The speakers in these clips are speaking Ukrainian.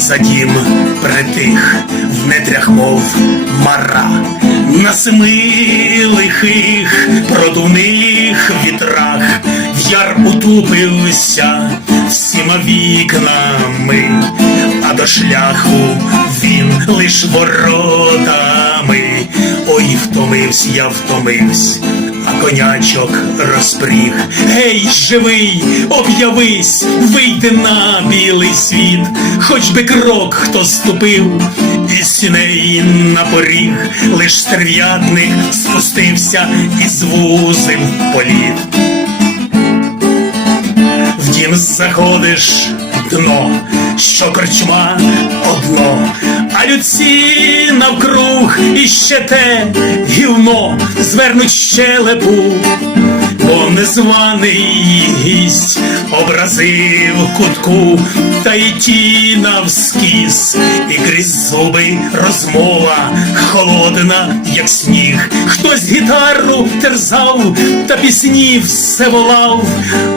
за дім притих в нетрях, мов мара, на семи лихих продувних вітрах в яр утупився всіма вікнами, а до шляху він лиш воротами. Ой, втомився, я втомився, а конячок розпріг. Гей, живий, об'явись, вийди на білий світ, хоч би крок хто ступив, із сіней на поріг, лиш стерв'ятник спустився із вузим в політ. В дім заходиш дно, що корчма одно, а людці навкруг іще те гівно звернуть щелепу, бо незваний гість образив кутку, та й ті навскіз, і крізь зуби розмова холодна, як сніг. Хтось гітару терзав та пісні все волав,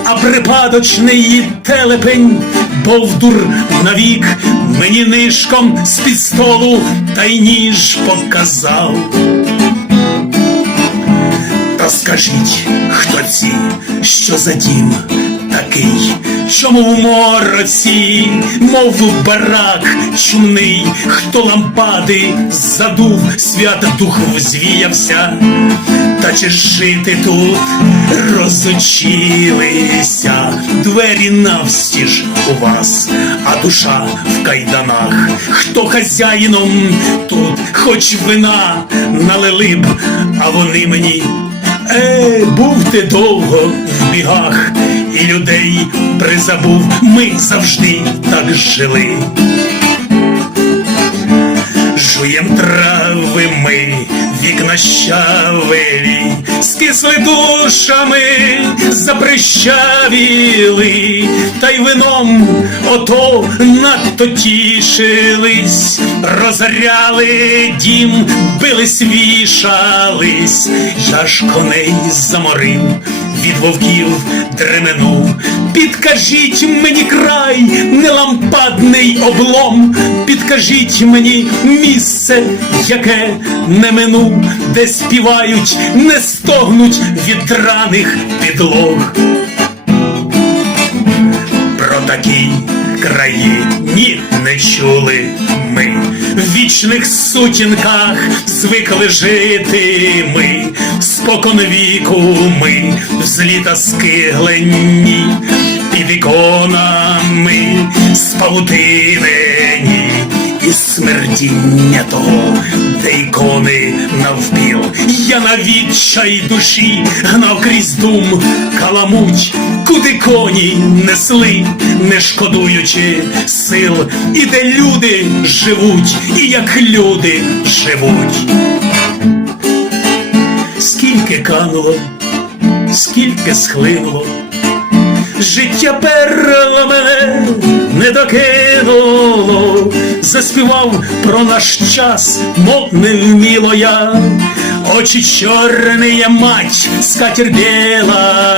а припадочний телепень бовдур навік мені нишком з-під столу та й ніж показав. Та скажіть, хто ці, що за дім такий, чому в мороці, мов барак чумний, хто лампади задув, свята дух звіявся, та чи жити тут розучилися, двері навстіж у вас, а душа в кайданах, хто хазяїном тут, хоч вина налили б, а вони мені. Е, був ти довго в бігах, і людей призабув, ми завжди так жили. Жуєм трави вікна скисли душами, заприщавіли, та й вином ото надто тішились, розряли дім, бились, вішались, я ж коней заморив, від вовків дременув. Підкажіть мені край, не лампадний облом, підкажіть мені місце, яке не мину, де співають, не стогнуть від драних підлог. Про такі краї ні не чули ми. Вічних сутінках звикли жити ми, спокон віку ми зліта скиглені, під іконами спавутинені. І смердіння того, де ікони навпіл, я на відчай душі гнав крізь дум каламуть, куди коні несли, не шкодуючи сил, і де люди живуть, і як люди живуть. Скільки кануло, скільки схлинуло, життя перло мене не докинуло, заспівав про наш час, мов не вміло я, очі чорні, мать, скатір біла.